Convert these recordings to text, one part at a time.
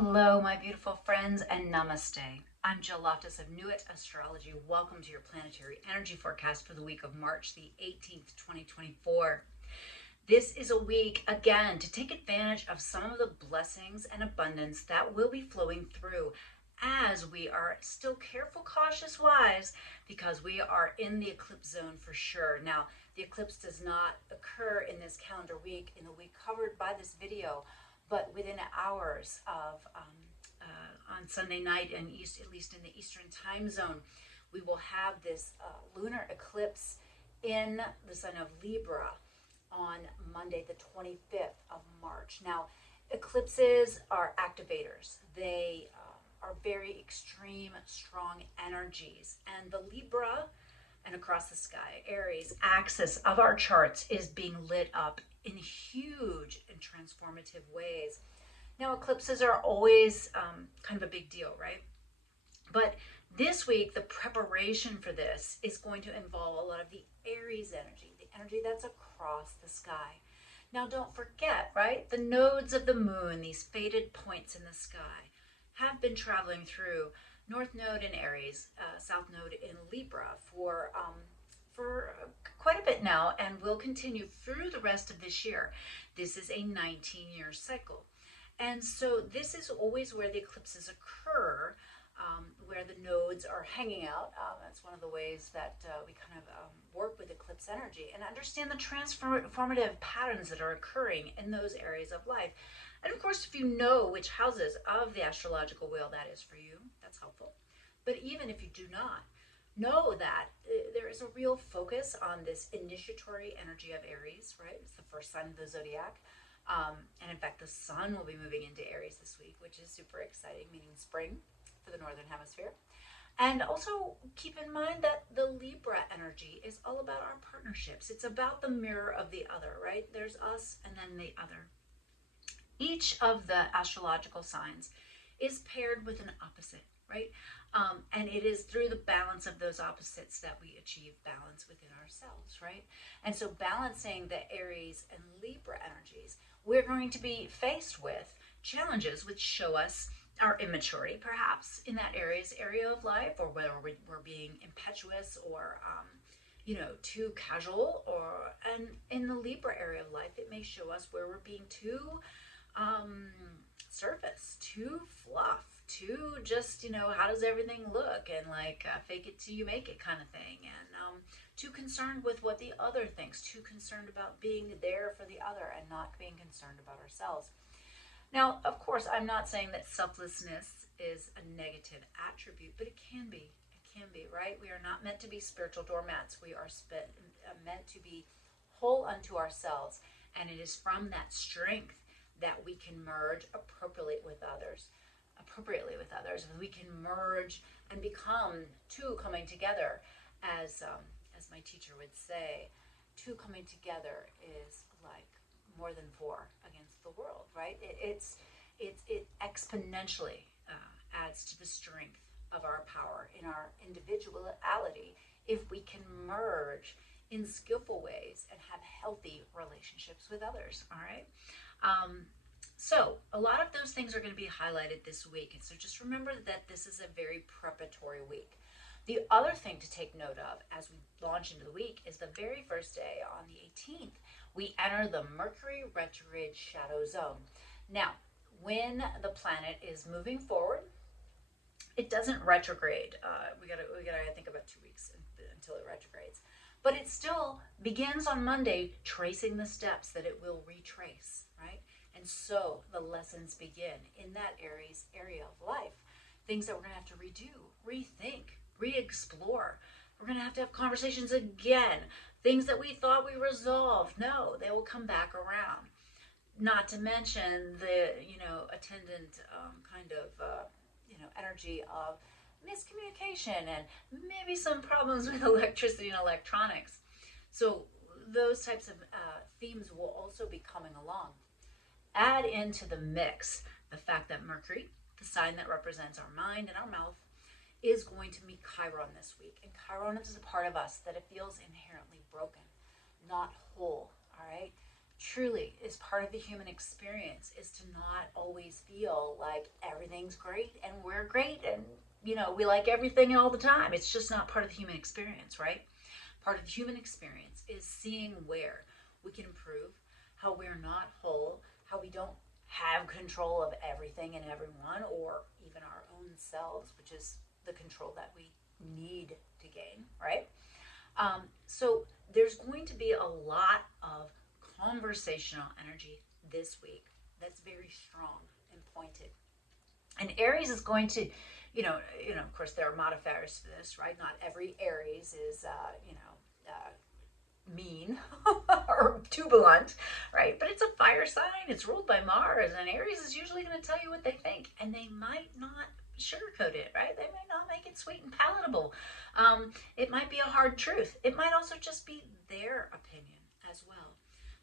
Hello, my beautiful friends, and namaste. I'm Jill Loftus of Nuit Astrology. Welcome to your planetary energy forecast for the week of March the 18th, 2024. This is a week, again, to take advantage of some of the blessings and abundance that will be flowing through as we are still careful, cautious, wise, because we are in the eclipse zone for sure. Now, the eclipse does not occur in this calendar week, in the week covered by this video, but within hours of on Sunday night, and at least in the Eastern time zone, we will have this lunar eclipse in the sign of Libra on Monday, the 25th of March. Now, eclipses are activators. They are very extreme, strong energies, and the Libra and across the sky, Aries axis of our charts is being lit up in huge and transformative ways. Now, eclipses are always kind of a big deal, right? But this week, the preparation for this is going to involve a lot of the Aries energy, the energy that's across the sky. Now, don't forget, right? The nodes of the moon, these faded points in the sky, have been traveling through North Node in Aries, South Node in Libra for quite a bit now, and will continue through the rest of this year. This is a 19-year cycle. And so this is always where the eclipses occur, where the nodes are hanging out. That's one of the ways that we kind of work with eclipse energy and understand the transformative patterns that are occurring in those areas of life. And of course, if you know which houses of the astrological wheel that is for you, that's helpful. But even if you do not, know that there is a real focus on this initiatory energy of Aries, right? It's the first sign of the zodiac. And in fact, the sun will be moving into Aries this week, which is super exciting, meaning spring for the Northern Hemisphere. And also keep in mind that the Libra energy is all about our partnerships. It's about the mirror of the other, right? There's us and then the other. Each of the astrological signs is paired with an opposite, right? And it is through the balance of those opposites that we achieve balance within ourselves, right? And so balancing the Aries and Libra energies, we're going to be faced with challenges which show us our immaturity, perhaps, in that Aries area of life, or whether we're being impetuous or, too casual, and in the Libra area of life, it may show us where we're being too surface, too fluff, too just, how does everything look, and fake it till you make it kind of thing, and too concerned with what the other thinks, too concerned about being there for the other and not being concerned about ourselves. Now, of course, I'm not saying that selflessness is a negative attribute, but it can be. It can be, right? We are not meant to be spiritual doormats. We are meant to be whole unto ourselves, and it is from that strength that we can merge appropriately with others. We can merge and become two coming together, as my teacher would say. Two coming together is like more than four against the world, right? It exponentially adds to the strength of our power in our individuality if we can merge in skillful ways and have healthy relationships with others, all right? So a lot of those things are going to be highlighted this week. And so just remember that this is a very preparatory week. The other thing to take note of as we launch into the week is the very first day, on the 18th, we enter the Mercury retrograde shadow zone. Now, when the planet is moving forward, it doesn't retrograde. We gotta I think about 2 weeks until it retrogrades. But it still begins on Monday, tracing the steps that it will retrace, right? And so the lessons begin in that Aries area of life. Things that we're going to have to redo, rethink, re-explore. We're going to have conversations again. Things that we thought we resolved, no, they will come back around. Not to mention the, attendant energy of miscommunication and maybe some problems with electricity and electronics. So those types of themes will also be coming along. Add into the mix the fact that Mercury, the sign that represents our mind and our mouth, is going to meet Chiron this week. And Chiron is a part of us that it feels inherently broken, not whole, all right? truly is part of the human experience, is to not always feel like everything's great and we're great and, we like everything all the time. It's just not part of the human experience, right? Part of the human experience is seeing where we can improve, how we're not whole, how we don't have control of everything and everyone, or even our own selves, which is the control that we need to gain, right? So there's going to be a lot of conversational energy this week that's very strong and pointed. And Aries is going to, of course, there are modifiers for this, right? Not every Aries is, mean or too blunt, right? But it's a fire sign. It's ruled by Mars, and Aries is usually going to tell you what they think, and they might not sugarcoat it, right? They might not make it sweet and palatable. It might be a hard truth. It might also just be their opinion as well.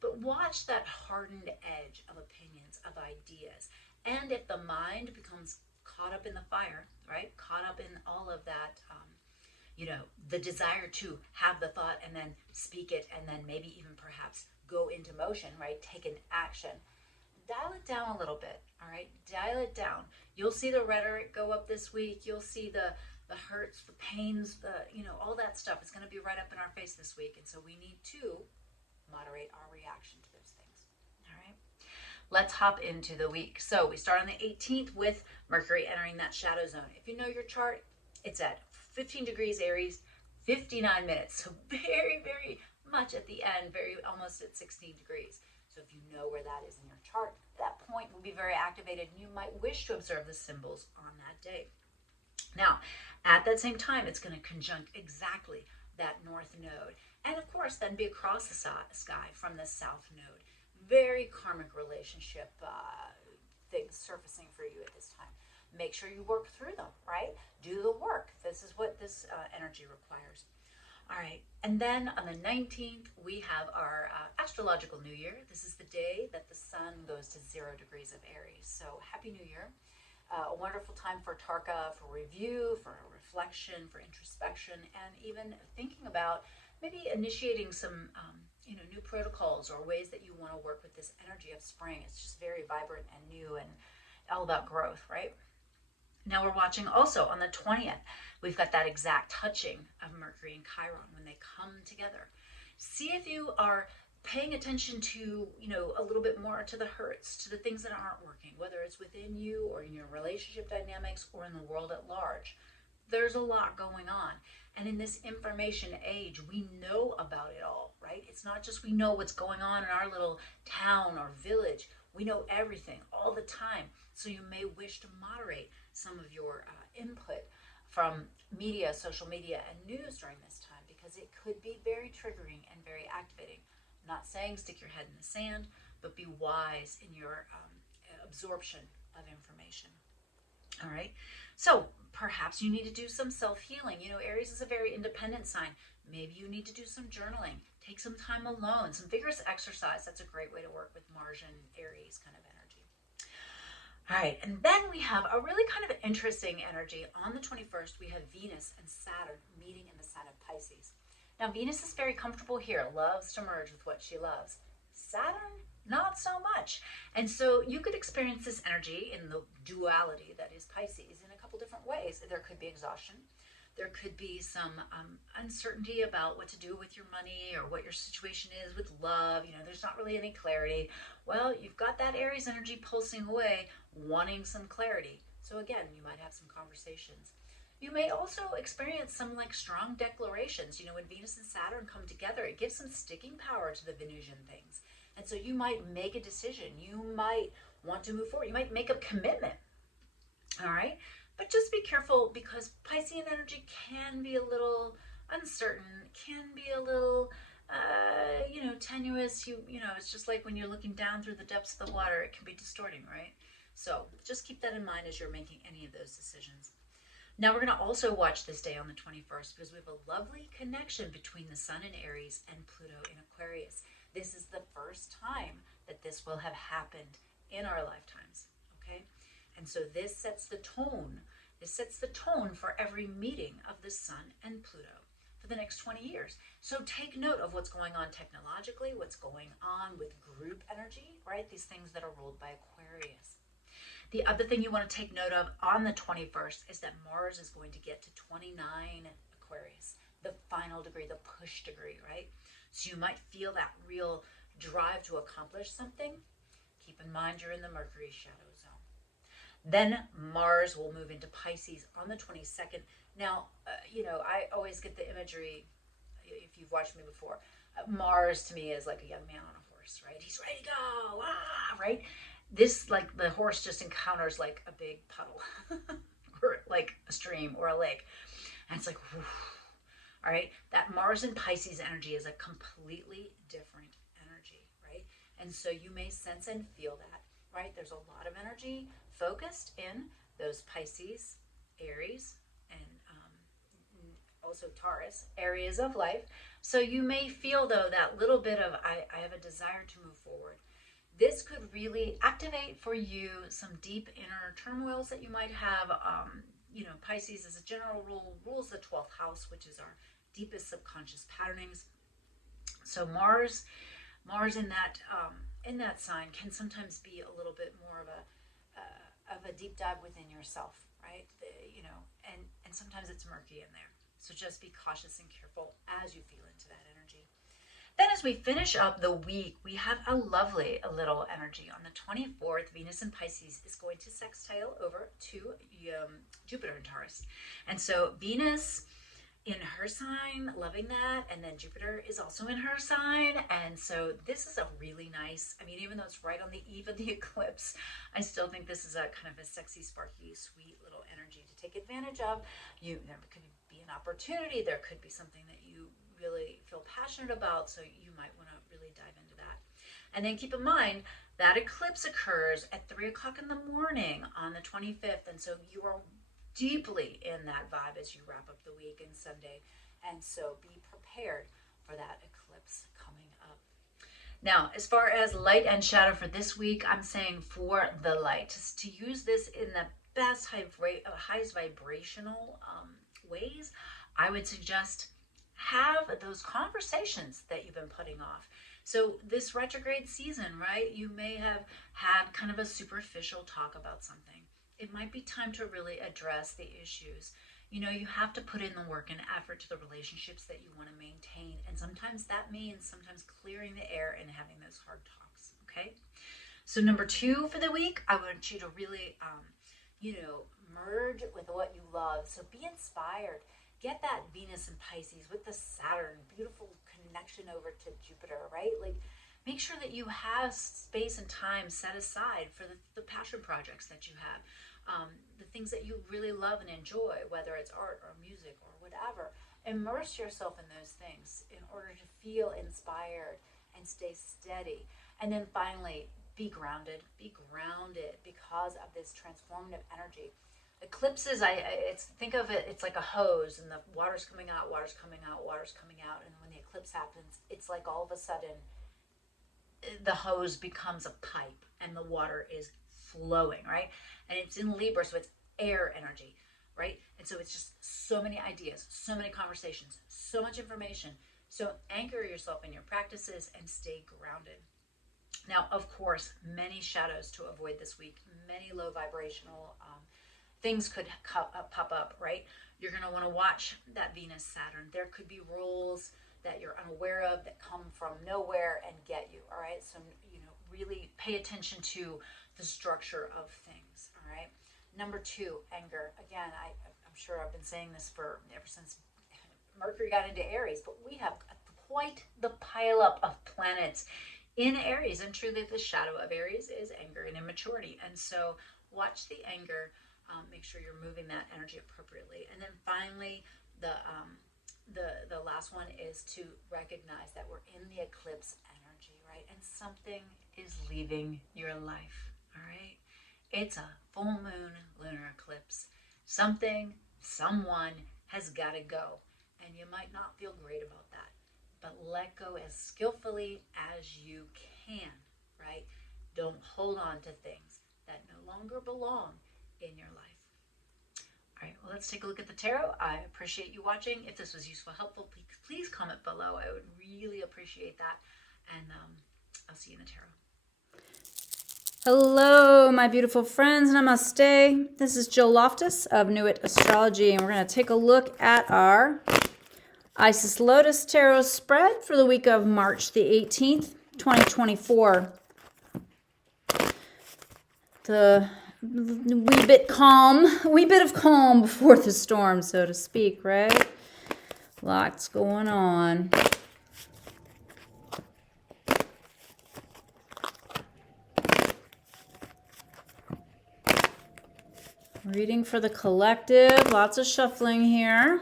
But watch that hardened edge of opinions, of ideas. And if the mind becomes caught up in the fire, right? Caught up in all of that, the desire to have the thought and then speak it and then maybe even perhaps go into motion, right? Take an action. Dial it down a little bit, all right? Dial it down. You'll see the rhetoric go up this week. You'll see the hurts, the pains, all that stuff. It's going to be right up in our face this week. And so we need to moderate our reaction to those things, all right? Let's hop into the week. So we start on the 18th with Mercury entering that shadow zone. If you know your chart, it's at 15 degrees Aries, 59 minutes. So very, very much at the end, very almost at 16 degrees. So if you know where that is in your chart, that point will be very activated, and you might wish to observe the symbols on that day. Now, at that same time, it's going to conjunct exactly that north node. And of course, then be across the sky from the south node. Very karmic relationship things surfacing for you at this time. Make sure you work through them, right? Do the work. This is what this energy requires. All right, and then on the 19th, we have our astrological new year. This is the day that the sun goes to 0 degrees of Aries. So happy new year. A wonderful time for Tarka, for review, for reflection, for introspection, and even thinking about maybe initiating some new protocols or ways that you want to work with this energy of spring. It's just very vibrant and new and all about growth, right? Now we're watching also on the 20th, we've got that exact touching of Mercury and Chiron when they come together. See if you are paying attention to, a little bit more to the hurts, to the things that aren't working, whether it's within you or in your relationship dynamics or in the world at large. There's a lot going on. And in this information age, we know about it all, right? It's not just we know what's going on in our little town or village. We know everything all the time. So you may wish to moderate some of your input from media, social media, and news during this time, because it could be very triggering and very activating. I'm not saying stick your head in the sand, but be wise in your absorption of information. All right. So perhaps you need to do some self-healing. Aries is a very independent sign. Maybe you need to do some journaling. Take some time alone, some vigorous exercise. That's a great way to work with Mars and Aries kind of energy. All right, and then we have a really kind of interesting energy. On the 21st, we have Venus and Saturn meeting in the sign of Pisces. Now, Venus is very comfortable here, loves to merge with what she loves. Saturn, not so much. And so you could experience this energy in the duality that is Pisces in a couple different ways. There could be exhaustion. There could be some uncertainty about what to do with your money or what your situation is with love. There's not really any clarity. Well, you've got that Aries energy pulsing away, wanting some clarity. So again, you might have some conversations. You may also experience some strong declarations. When Venus and Saturn come together, it gives some sticking power to the Venusian things. And so you might make a decision. You might want to move forward. You might make a commitment. All right. But just be careful, because Piscean energy can be a little uncertain, can be a little, tenuous. It's just like when you're looking down through the depths of the water, it can be distorting, right? So just keep that in mind as you're making any of those decisions. Now we're going to also watch this day on the 21st, because we have a lovely connection between the Sun in Aries and Pluto in Aquarius. This is the first time that this will have happened in our lifetimes, okay? And so this sets the tone. This sets the tone for every meeting of the Sun and Pluto. for the next 20 years. So take note of what's going on technologically, what's going on with group energy, right? These things that are ruled by Aquarius. The other thing you want to take note of on the 21st is that Mars is going to get to 29 Aquarius, the final degree, the push degree, right? So you might feel that real drive to accomplish something. Keep in mind you're in the Mercury shadow zone. Then Mars will move into Pisces on the 22nd. Now, I always get the imagery, if you've watched me before, Mars to me is like a young man on a horse, right? He's ready to go, right? This, like, the horse just encounters like a big puddle or like a stream or a lake. And it's like, whew. All right, that Mars and Pisces energy is a completely different energy, right? And so you may sense and feel that, right? There's a lot of energy focused in those Pisces, Aries, and also Taurus areas of life. So you may feel, though, that little bit of, I have a desire to move forward. This could really activate for you some deep inner turmoils that you might have. Pisces, as a general rule, rules the 12th house, which is our deepest subconscious patternings. So Mars in that sign can sometimes be a little bit more of a deep dive within yourself, right? And sometimes it's murky in there. So just be cautious and careful as you feel into that energy. Then as we finish up the week, we have a lovely little energy. On the 24th, Venus in Pisces is going to sextile over to Jupiter in Taurus. And so Venus in her sign, loving that, and then Jupiter is also in her sign. And so this is a really nice, even though it's right on the eve of the eclipse, I still think this is a kind of a sexy, sparky, sweet little energy to take advantage of. There could be an opportunity, there could be something that you really feel passionate about, so you might want to really dive into that. And then keep in mind that eclipse occurs at 3 o'clock in the morning on the 25th, and so you are deeply in that vibe as you wrap up the week and Sunday, and so be prepared for that eclipse coming up. Now, as far as light and shadow for this week, I'm saying for the light, to use this in the best highest vibrational ways, I would suggest have those conversations that you've been putting off. So this retrograde season, right, you may have had kind of a superficial talk about something. It might be time to really address the issues. You have to put in the work and effort to the relationships that you want to maintain. And sometimes that means clearing the air and having those hard talks, okay? So number 2 for the week, I want you to really, merge with what you love. So be inspired. Get that Venus and Pisces with the Saturn, beautiful connection over to Jupiter, right? Like, make sure that you have space and time set aside for the passion projects that you have, the things that you really love and enjoy, whether it's art or music or whatever. Immerse yourself in those things in order to feel inspired and stay steady. And then finally, be grounded. Be grounded because of this transformative energy. Eclipses, think of it, it's like a hose, and the water's coming out, water's coming out, water's coming out. And when the eclipse happens, it's like all of a sudden the hose becomes a pipe and the water is flowing, right? And it's in Libra, so it's air energy, right? And so it's just so many ideas, so many conversations, so much information. So anchor yourself in your practices and stay grounded. Now, of course, many shadows to avoid this week, many low vibrational things could pop up, right? You're going to want to watch that Venus Saturn. There could be rules that you're unaware of that come from nowhere and get you, all right? So, really pay attention to the structure of things, all right? Number 2, anger. Again, I'm sure I've been saying this ever since Mercury got into Aries, but we have quite the pileup of planets in Aries, and truly the shadow of Aries is anger and immaturity. And so watch the anger. Make sure you're moving that energy appropriately. And then finally, the last one is to recognize that we're in the eclipse energy, right? And something is leaving your life, all right? It's a full moon lunar eclipse. Someone has got to go. And you might not feel great about that. But let go as skillfully as you can, right? Don't hold on to things that no longer belong in your life. All right, well, let's take a look at the tarot. I appreciate you watching. If this was useful, helpful, please comment below. I would really appreciate that. And I'll see you in the tarot. Hello, my beautiful friends. Namaste. This is Jill Loftus of Nuit Astrology, and we're going to take a look at our Isis Lotus Tarot spread for the week of March the 18th, 2024. The wee bit of calm before the storm, so to speak, right? Lots going on. Reading for the collective, lots of shuffling here.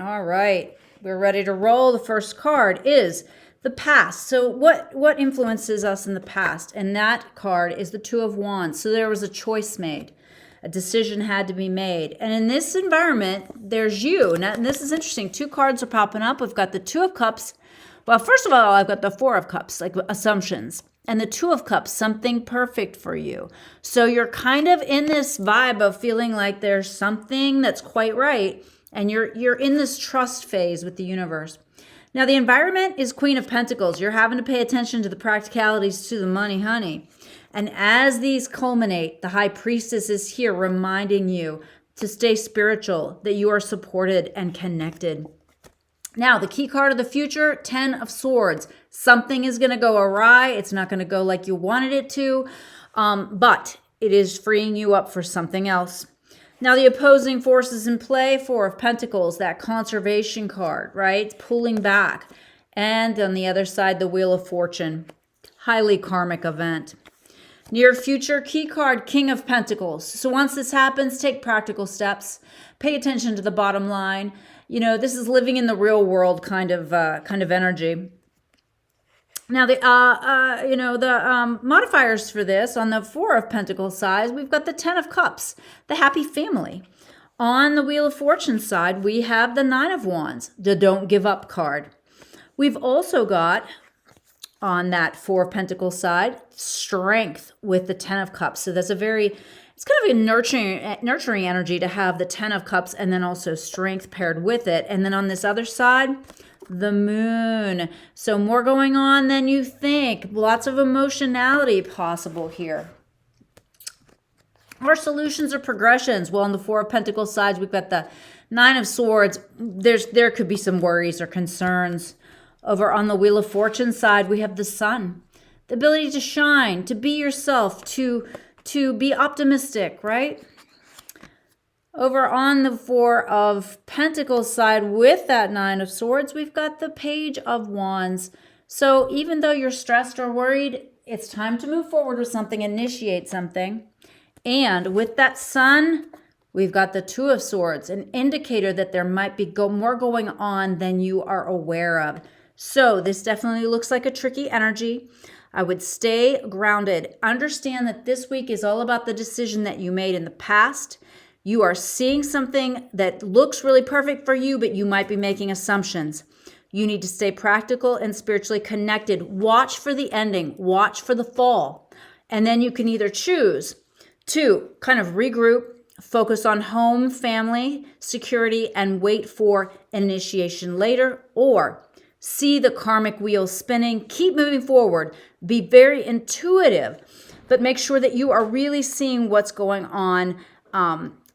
All right, we're ready to roll. The first card is the past. So what influences us in the past? And that card is the Two of Wands. So there was a choice made. A decision had to be made. And in this environment, there's you. Now, and this is interesting. Two cards are popping up. We've got the Two of Cups. Well, first of all, I've got the Four of Cups, like assumptions. And the Two of Cups, something perfect for you. So you're kind of in this vibe of feeling like there's something that's quite right. And you're in this trust phase with the universe. Now, the environment is Queen of Pentacles. You're having to pay attention to the practicalities, to the money, honey. And as these culminate, the High Priestess is here reminding you to stay spiritual, that you are supported and connected. Now, the key card of the future, 10 of Swords. Something is going to go awry. It's not going to go like you wanted it to, but it is freeing you up for something else. Now, the opposing forces in play, Four of Pentacles, that conservation card, right? Pulling back. And on the other side, the Wheel of Fortune. Highly karmic event. Near future key card, King of Pentacles. So once this happens, take practical steps. Pay attention to the bottom line. You know, this is living in the real world kind of energy. Now, the modifiers for this, on the Four of Pentacles side, we've got the Ten of Cups, the happy family. On the Wheel of Fortune side, we have the Nine of Wands, the Don't Give Up card. We've also got, on that Four of Pentacles side, strength with the Ten of Cups. So that's it's kind of a nurturing energy to have the Ten of Cups and then also strength paired with it. And then on this other side, the Moon. So more going on than you think. Lots of emotionality possible here. Our solutions or progressions. Well, on the Four of Pentacles sides, we've got the Nine of Swords. There could be some worries or concerns. Over on the Wheel of Fortune side, we have the Sun. The ability to shine, to be yourself, to be optimistic, right? Over on the Four of Pentacles side with that Nine of Swords, we've got the Page of Wands. So even though you're stressed or worried, it's time to move forward with something, initiate something. And with that Sun, we've got the Two of Swords, an indicator that there might be more going on than you are aware of. So this definitely looks like a tricky energy. I would stay grounded. Understand that this week is all about the decision that you made in the past. You are seeing something that looks really perfect for you, but you might be making assumptions. You need to stay practical and spiritually connected. Watch for the ending. Watch for the fall. And then you can either choose to kind of regroup, focus on home, family, security, and wait for initiation later, or see the karmic wheel spinning, keep moving forward, be very intuitive, but make sure that you are really seeing what's going on.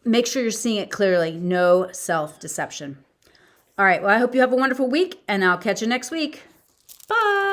Make sure you're seeing it clearly. No self-deception. All right, well, I hope you have a wonderful week, and I'll catch you next week. Bye.